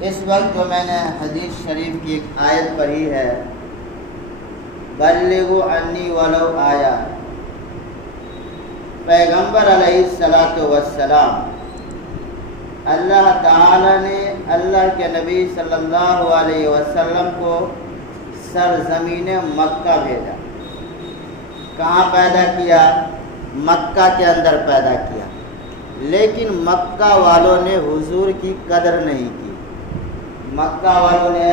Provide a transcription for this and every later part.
اس وقت جو میں نے حدیث شریف کی ایک آیت پڑھی ہے، بلغوا عنی ولو آیا، پیغمبر علیہ السلام اللہ تعالی نے اللہ کے نبی صلی اللہ علیہ وسلم کو سرزمین مکہ بھیجا۔ کہاں پیدا کیا؟ مکہ کے اندر پیدا کیا، لیکن مکہ والوں نے حضور کی قدر نہیں کی۔ مکہ والوں نے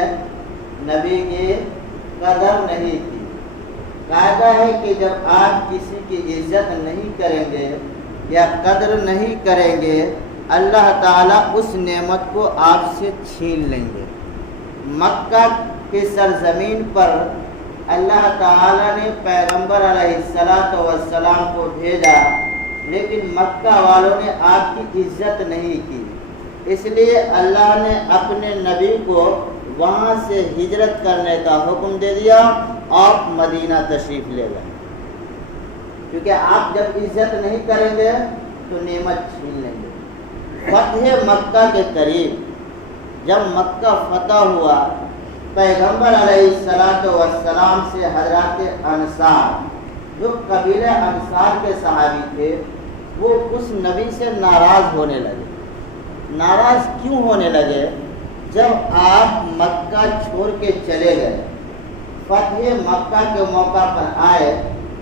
نبی کی قدر نہیں کی۔ قاعدہ ہے کہ جب آپ کسی کی عزت نہیں کریں گے یا قدر نہیں کریں گے، اللہ تعالیٰ اس نعمت کو آپ سے چھین لیں گے۔ مکہ کی سرزمین پر اللہ تعالیٰ نے پیغمبر علیہ السلام کو بھیجا، لیکن مکہ والوں نے آپ کی عزت نہیں کی۔ اس لیے اللہ نے اپنے نبی کو وہاں سے ہجرت کرنے کا حکم دے دیا، آپ مدینہ تشریف لے گئے، کیونکہ آپ جب عزت نہیں کریں گے تو نعمت چھین لیں گے۔ فتح مکہ کے قریب جب مکہ فتح ہوا، پیغمبر علیہ السلام سے حضرات انصار، جو قبیلہ انصار کے صحابی تھے، وہ اس نبی سے ناراض ہونے لگے۔ ناراض کیوں ہونے لگے؟ جب آپ مکہ چھوڑ کے چلے گئے، فتح مکہ کے موقع پر آئے،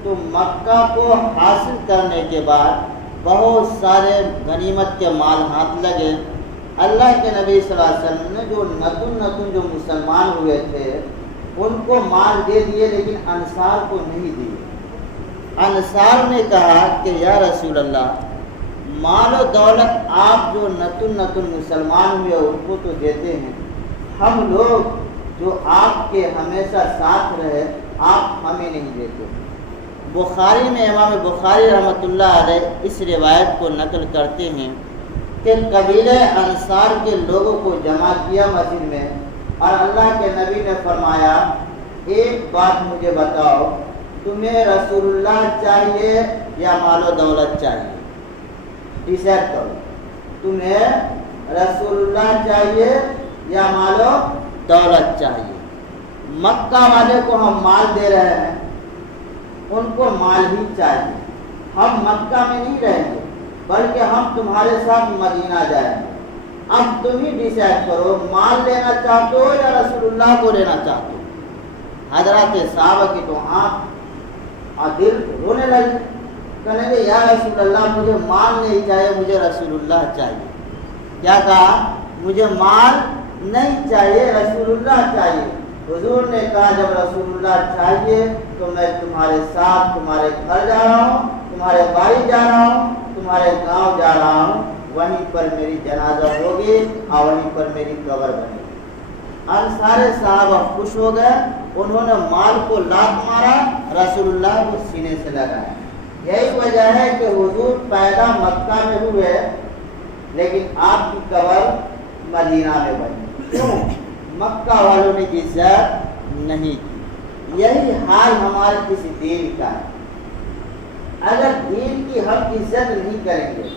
تو مکہ کو حاصل کرنے کے بعد بہت سارے غنیمت کے مال ہاتھ لگے۔ اللہ کے نبی صلی اللہ علیہ وسلم نے جو نتن جو مسلمان ہوئے تھے ان کو مال دے دیے، لیکن انصار کو نہیں دیے۔ انصار نے کہا کہ یا رسول اللہ، مال و دولت آپ جو نتن مسلمان ہوئے ان کو تو دیتے ہیں، ہم لوگ جو آپ کے ہمیشہ ساتھ رہے آپ ہمیں نہیں دیتے۔ بخاری میں امام بخاری رحمۃ اللہ علیہ اس روایت کو نقل کرتے ہیں کہ قبیلہ انصار کے لوگوں کو جمع کیا مسجد میں، اور اللہ کے نبی نے فرمایا ایک بات مجھے بتاؤ، تمہیں رسول اللہ چاہیے یا مال و دولت چاہیے؟ ڈیسائڈ کرو، تمہیں رسول اللہ چاہیے یا مال و دولت چاہیے؟ مکہ والے کو ہم مال دے رہے ہیں، ان کو مال ہی چاہیے، ہم مکہ میں نہیں رہیں گے بلکہ ہم تمہارے ساتھ مدینہ جائیں گے۔ اب تم ہی ڈیسائڈ کرو، مال لینا چاہتے ہو یا رسول اللہ کو لینا چاہتے ہو؟ حضرات صحابہ کی تو آنکھ دل رونے لگے، کہنے لگے یا رسول اللہ مجھے مال نہیں چاہیے، مجھے رسول اللہ چاہیے۔ کیا کہا؟ مجھے مال نہیں چاہیے، رسول اللہ چاہیے۔ حضور نے کہا جب رسول اللہ چاہیے تو میں تمہارے ساتھ تمہارے گھر جا رہا ہوں، تمہارے باری جا رہا ہوں، تمہارے گاؤں جا رہا ہوں، وہیں پر میری جنازہ ہوگی اور وہیں پر میری قبر بنے گی۔ انصار صحابہ خوش ہو گئے، انہوں نے مال کو لات مارا، رسول اللہ کو سینے سے لگایا۔ یہی وجہ ہے کہ حضور پیدا مکہ میں ہوئے لیکن آپ کی قبر مدینہ میں بنی۔ کیوں؟ مکہ والوں نے عزت نہیں کی۔ یہی حال ہمارے اس دین کا ہے۔ اگر دین کی ہم عزت نہیں کریں گے،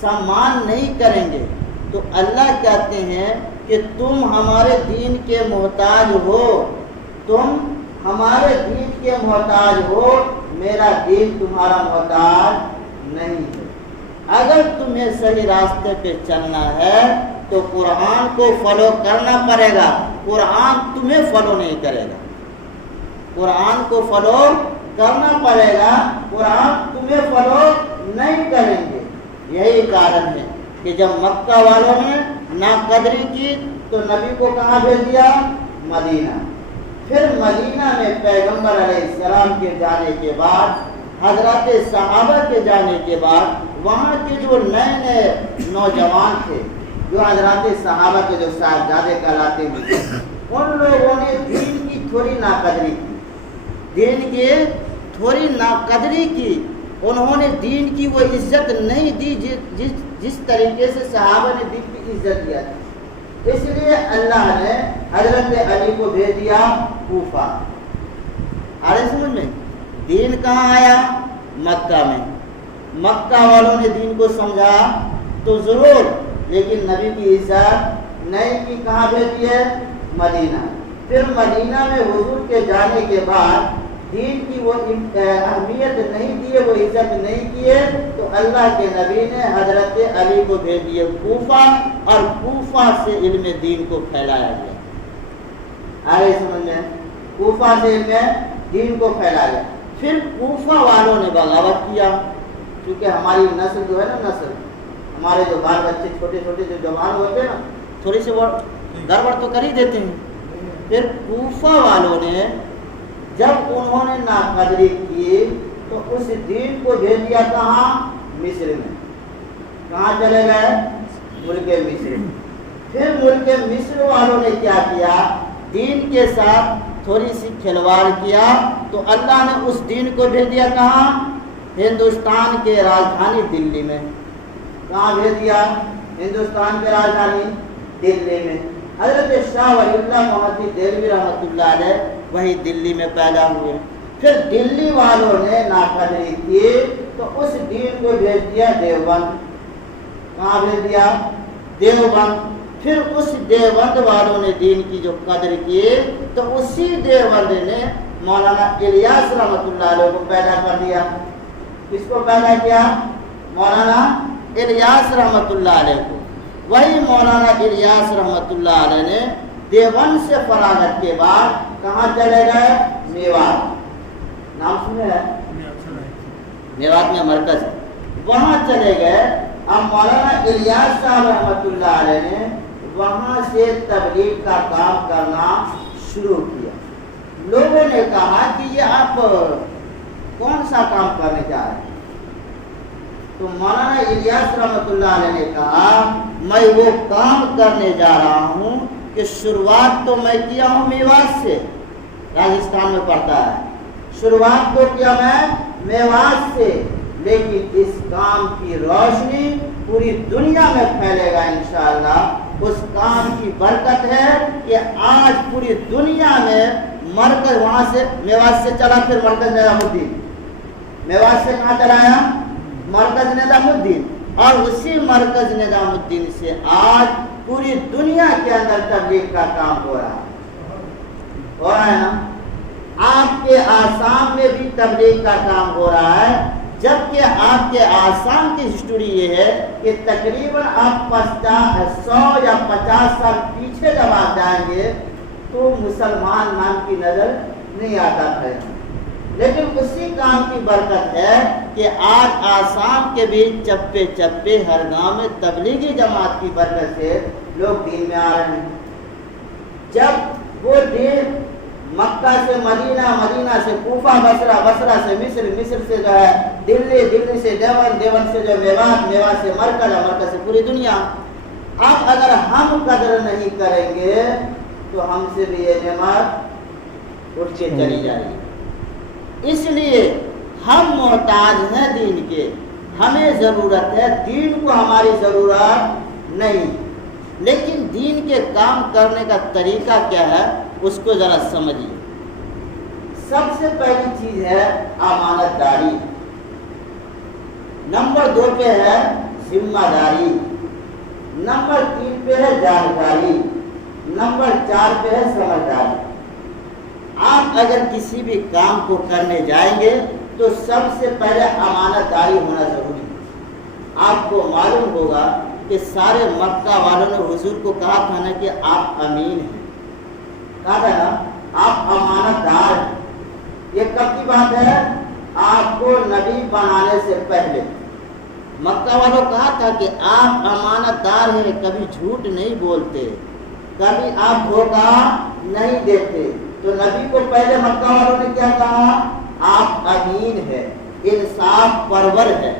سمان نہیں کریں گے، تو اللہ کہتے ہیں کہ تم ہمارے دین کے محتاج ہو، تم ہمارے دین کے محتاج ہو، میرا دین تمہارا محتاج نہیں ہے۔ اگر تمہیں صحیح راستے پہ چلنا ہے تو قرآن کو فالو کرنا پڑے گا، قرآن تمہیں فالو نہیں کرے گا۔ قرآن کو فالو کرنا پڑے گا، قرآن تمہیں فالو نہیں کریں گے۔ یہی کارن ہے کہ جب مکہ والوں نے ناقدری کی تو نبی کو کہاں بھیج دیا؟ مدینہ۔ پھر مدینہ میں پیغمبر علیہ السلام کے جانے کے بعد، حضرات صحابہ کے جانے کے بعد، وہاں کے جو نئے نوجوان تھے، جو حضرات صحابہ کے جو صاحبزادے کہلاتے ہیں، ان لوگوں نے دین کی تھوڑی ناقدری کی، دین کی تھوڑی ناقدری کی۔ انہوں نے دین کی وہ عزت نہیں دی جس طریقے سے صحابہ نے دین کی عزت دیا تھا۔ اس لیے اللہ نے حضرت علی کو بھیج دیا کوفہ۔ آ رہے سمجھ میں؟ دین کہاں آیا؟ مکہ میں۔ مکہ والوں نے دین کو سمجھا تو ضرور، لیکن نبی کی عزت نہیں کی کہاں بھیجی ہے؟ مدینہ۔ پھر مدینہ میں حضور کے جانے کے بعد دین کی وہ اہمیت نہیں دیے، وہ عزت نہیں کیے، تو اللہ کے نبی نے حضرت علی کو بھیج دیے کوفہ، اور کوفہ سے علم دین کو پھیلایا گیا۔ آئے سمجھ میں؟ کوفہ سے علم دین کو پھیلایا۔ پھر کوفہ والوں نے بغاوت کیا، کیونکہ ہماری نسل جو ہے نا، نسل ہمارے جو بال بچے چھوٹے چھوٹے جو جوان ہوتے ہیں نا، تھوڑی سی وہ گڑبڑ تو کر ہی دیتے ہیں۔ پھر کوفہ والوں نے جب انہوں نے ناقدری کی تو اس دین کو بھیج دیا کہاں؟ مصر میں۔ کہاں چلے گئے؟ ملک مصر۔ پھر ملک مصر والوں نے کیا کیا؟ دین کے ساتھ تھوڑی سی کھلواڑ کیا، تو اللہ نے اس دین کو بھیج دیا کہاں؟ ہندوستان کے راجدھانی دلی میں۔ کہاں بھیج دیا؟ ہندوستان کے راجدھانی دلی میں۔ حضرت شاہ ولی اللہ محمد دہلوی رحمۃ اللہ علیہ وہی دلی میں پیدا ہوئے۔ پھر دلی والوں نے ناقدری کی تو اس دین کو بھیج دیا دیوبند۔ کہاں بھیج دیا؟ دیوبند۔ پھر اس دیوبند والوں نے دین کی جو قدر کی تو اسی دیوبند نے مولانا الیاس رحمۃ اللہ علیہ کو پیدا کر دیا۔ کس کو پیدا کیا؟ مولانا الیاس رحمۃ اللہ علیہ کو۔ وہی مولانا الیاس رحمۃ اللہ علیہ نے دیوبند سے فراغت کے بعد کہاں چلے گئے؟ میوات۔ نام سنے ہیں؟ میوات میں مرکز ہے، وہاں چلے گئے۔ اب مولانا الیاس صاحب رحمۃ اللہ علیہ نے وہاں سے تبلیغ کا کام کرنا شروع کیا۔ لوگوں نے کہا کہ یہ آپ کون سا کام کرنے جا رہے ہیں؟ تو مولانا الیاس رحمۃ اللہ علیہ نے کہا میں وہ کام کرنے جا رہا ہوں کہ شروعات تو میں کیا ہوں میوات سے، راجستھان میں پڑتا ہے، شروعات تو کیا میں میوات سے، لیکن اس کام کی روشنی پوری دنیا میں پھیلے گا انشاءاللہ۔ اس کام کی برکت ہے کہ آج پوری دنیا میں مرکز وہاں سے میوات سے چلا، پھر مرکز نظام الدین، میوات سے کہاں چلایا؟ مرکز نظام الدین، اور اسی مرکز نظام الدین سے آج پوری دنیا کے اندر تبلیغ کا کام ہو رہا ہے نا۔ آپ کے آسام میں بھی تبلیغ کا کام ہو رہا ہے، جبکہ آپ کے آسام کی ہسٹوری یہ ہے کہ تقریباً آپ 100 یا 50 سال پیچھے جب آپ جائیں گے تو مسلمان نام کی نظر نہیں آتا تھا، لیکن اسی کام کی برکت ہے کہ آج آسام کے بھی چپے چپے ہر گاؤں میں تبلیغی جماعت کی برکت سے لوگ دین میں آ رہے ہیں۔ جب وہ دین مکہ سے مدینہ، مدینہ سے کوفہ، بصرہ، بصرہ سے مصر، مصر سے جو ہے دلی، دلی سے دیوبند، دیوبند سے جو میوات، میوات سے مرکز، مرکز سے پوری دنیا۔ اب اگر ہم قدر نہیں کریں گے تو ہم سے بھی یہ نعمت اٹھ کے چلی جائے گی۔ اس لیے ہم محتاج ہیں دین کے، ہمیں ضرورت ہے، دین کو ہماری ضرورت نہیں، لیکن دین کے کام کرنے کا طریقہ کیا ہے اس کو ذرا سمجھیے۔ سب سے پہلی چیز ہے امانت داری، نمبر 2 پہ ہے ذمہ داری، نمبر 3 پہ ہے جانکاری، نمبر 4 پہ ہے سمجھداری۔ آپ اگر کسی بھی کام کو کرنے جائیں گے تو سب سے پہلے امانت داری ہونا ضروری ہے۔ آپ کو معلوم ہوگا کہ سارے مکہ والوں نے حضور کو کہا تھا نا کہ آپ امین ہیں، کہا تھا نا آپ امانت دار ہیں۔ یہ کب کی بات ہے؟ آپ کو نبی بنانے سے پہلے مکہ والوں کہا تھا کہ آپ امانت دار ہیں، کبھی جھوٹ نہیں بولتے، کبھی آپ دھوکہ نہیں دیتے۔ تو نبی کو پہلے مکہ والوں نے کیا کہا؟ آپ امین ہے، انصاف پرور ہے،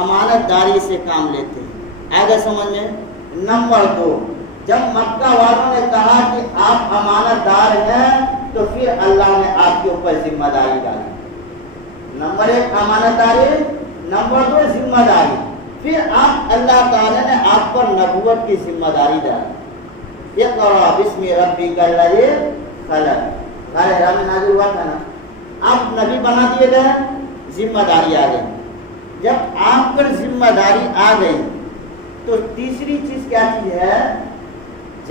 امانت داری سے کام لیتے ہیں۔ آگے سمجھ میں؟ نمبر 2، جب مکہ والوں نے کہا کہ آپ امانت دار ہیں تو پھر اللہ نے آپ کے اوپر ذمہ داری ڈالی۔ نمبر 1 امانت داری، نمبر 2 ذمہ داری، پھر آپ اللہ تعالیٰ نے آپ پر نبوت کی ذمہ داری ڈالی۔ اقرأ بسم ربک الذی خلق، احرام نازل ہوا تھا نا، آپ نبی بنا دیے گئے، ذمہ داری آ گئی۔ جب آپ پر ذمہ داری آ گئی تو تیسری چیز کیا چیز ہے؟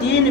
3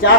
4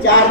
4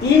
3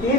3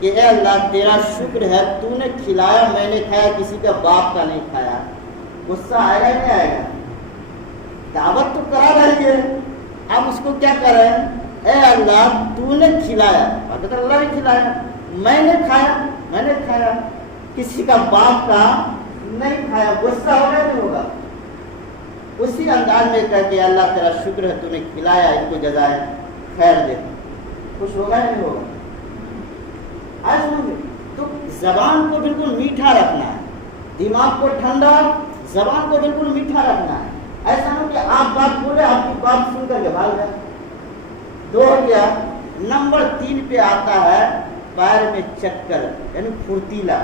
کہ اے اللہ تیرا شکر ہے تو نے کھلایا میں نے کھایا کسی کا باپ کا نہیں کھایا، غصہ آئے گا نہیں آئے گا؟ دعوت تو کرا رہی ہے، اب اس کو کیا کر رہے ہیں؟ اے اللہ تو نے کھلایا، اگر اللہ نے کھلایا، میں نے کھایا کسی کا باپ کا نہیں کھایا، غصہ ہوگا نہیں ہوگا؟ اسی انداز میں کہہ کے اللہ تیرا شکر ہے تو نے کھلایا، ان کو جزائے خیر دے، خوش ہوگا نہیں ہوگا؟ تو زبان کو بالکل میٹھا رکھنا ہے، دماغ کو ٹھنڈا، زبان کو بالکل میٹھا رکھنا ہے۔ ایسا نہیں کہ آپ بات بولے آپ کی بات سن کر کے بھاگ جائے۔ دو ہو گیا۔ نمبر 3 پہ آتا ہے پیر میں چکر، یعنی پھرتیلا،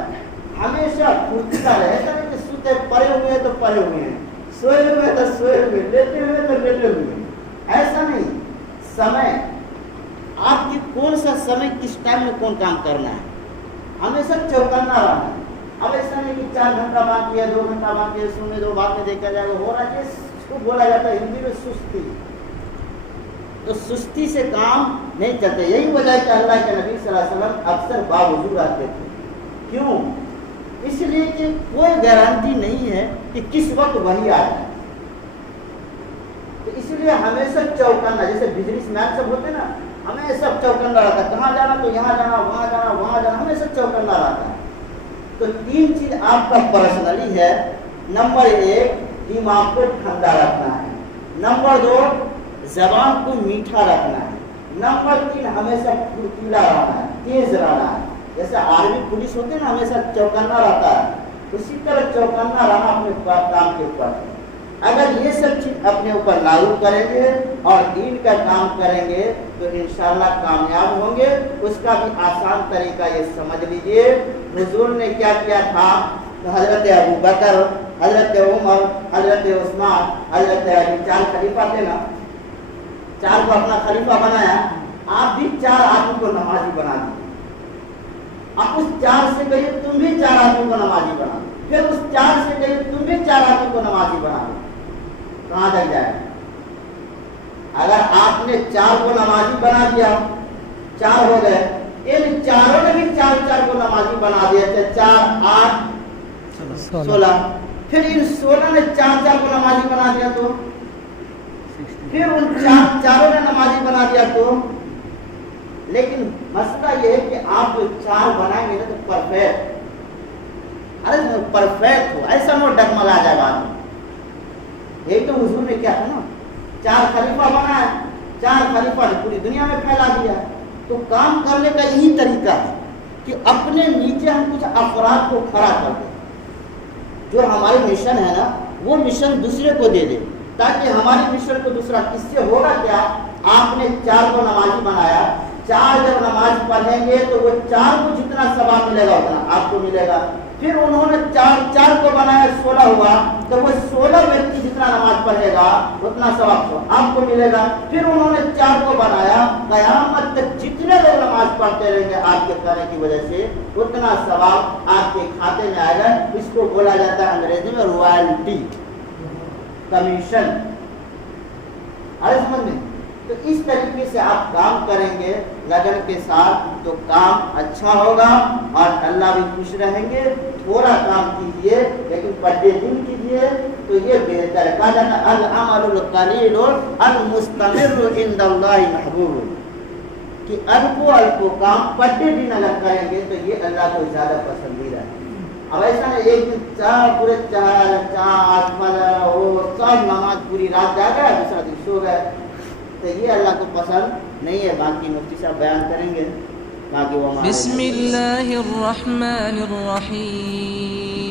ہمیشہ پھرتیلا رہے، ایسا نہیں کہ سوتے پڑے ہوئے ہیں تو پڑے ہوئے ہیں، سوئے ہوئے تو سوئے ہوئے، لیٹے ہوئے تو لیٹے ہوئے، ایسا نہیں۔ سمے آپ کی کون سا سمے کس ٹائم میں کون کام کرنا ہے، ہمیشہ چوکنا رہنا ہے۔ اب ایسا نہیں کہ 4 گھنٹہ باقی ہے، 2 گھنٹہ باقی ہے، سونے دو، بعد میں دیکھا جائے گا، ہو رہا ہے، اس کو بولا جاتا ہے ہندی میں سستی۔ تو سستی سے کام نہیں چلتے، یہی وجہ ہے کہ اللہ کے نبی صلی اللہ علیہ وسلم اکثر باوضو رہتے تھے۔ کیوں؟ اس لیے کہ کوئی گارنٹی نہیں ہے کہ کس وقت وہی آ جائے، تو اس لیے ہمیشہ چوکنا، جیسے بزنس مین سب ہوتے نا، ہمیں سب چوکنا رہتا ہے، کہاں جانا تو یہاں جانا، وہاں جانا، وہاں جانا، ہمیشہ چوکنا رہتا ہے۔ تو 3 چیز آپ کا پرسنلی ہے۔ نمبر 1 دماغ کو ٹھنڈا رکھنا ہے، نمبر 2 زبان کو میٹھا رکھنا ہے، نمبر 3 ہمیشہ پھرتیلا رہنا ہے، تیز رہنا ہے۔ جیسے آرمی پولیس ہوتے ہیں نا، ہمیشہ چوکنا رہتا ہے، اسی طرح چوکنا رہنا اپنے کام کے اوپر۔ اگر یہ سب چیز اپنے اوپر لاگو کریں گے اور دین کا کام کریں گے تو انشاءاللہ کامیاب ہوں گے۔ اس کا بھی آسان طریقہ یہ سمجھ لیجئے، حضور نے کیا کیا تھا؟ حضرت ابو بکر، حضرت عمر، حضرت عثمان، حضرت علی، 4 خلیفہ تھے نا، 4 کو اپنا خلیفہ بنایا۔ آپ بھی 4 آدمی کو نمازی بنا دیے۔ آپ اس 4 سے کہیے تم بھی 4 آدمی کو نمازی بنا دو، پھر اس 4 سے کہیے تم بھی 4 آدمی کو نمازی بنا دو، کہاں تک جائے؟ اگر آپ نے 4 کو نمازی بنا دیا، 4 ہو گئے، ان چاروں نے بھی 4 کو نمازی بنا دیا تھے، 4 8 16، پھر ان 16 نے 4 کو نمازی بنا دیا تو پھر ان 4 نے نمازی بنا دیا تو۔ لیکن مسئلہ یہ ہے کہ آپ جو 4 بنائیں گے نا تو پرفیکٹ، ارے پرفیکٹ ہو، ایسا نہ ڈگمگا جائے آدمی۔ یہی تو حضور نے کیا تھا نا، 4 خلیفہ بنایا، 4 خلیفہ نے پوری دنیا میں پھیلا دیا۔ تو کام کرنے کا یہی طریقہ ہے کہ اپنے نیچے ہم کچھ افراد کو کھڑا کر دیں، جو ہماری مشن ہے نا وہ مشن دوسرے کو دے دے، تاکہ ہماری مشن کو دوسرا، اس سے ہوگا کیا؟ آپ نے 4 کو نمازی بنایا، 4 جب نماز پڑھیں گے تو وہ 4 کو جتنا ثواب ملے گا اتنا آپ کو ملے گا۔ پھر انہوں نے 4 کو بنایا، 16 ہوا، تو وہ 16 ویکتی جتنا نماز پڑھے گا اتنا ثواب آپ کو ملے گا۔ پھر انہوں نے 4 کو بنایا، قیامت تک جتنے لوگ نماز پڑھتے رہیں گے آپ کے کرنے کی وجہ سے اتنا ثواب آپ کے کھاتے میں آئے گا۔ اس کو بولا جاتا ہے انگریزی میں روایلٹی، کمیشن۔ ارے سمجھ میں؟ تو اس طریقے سے آپ کام کریں گے لگن کے ساتھ تو کام اچھا ہوگا اور اللہ بھی خوش رہیں گے۔ تھوڑا کام کیجئے لیکن بڑے دن کیجئے تو یہ بہتر ہے۔ کہا جاتا ہے العمل القلیل المستمر عند اللہ محبوب، کہ الفو کام بڑے دن اگر کریں گے تو یہ اللہ کو زیادہ پسندیدہ ہے۔ اب ایسا نہیں ایک دن پورے 4 وہ سب نماز پوری رات جا گیا، دوسرا دن سو گئے، تو یہ اللہ کو پسند نہیں ہے۔ باقی مفتی صاحب بیان کریں گے باقی وہ۔ بسم اللہ الرحمن الرحیم۔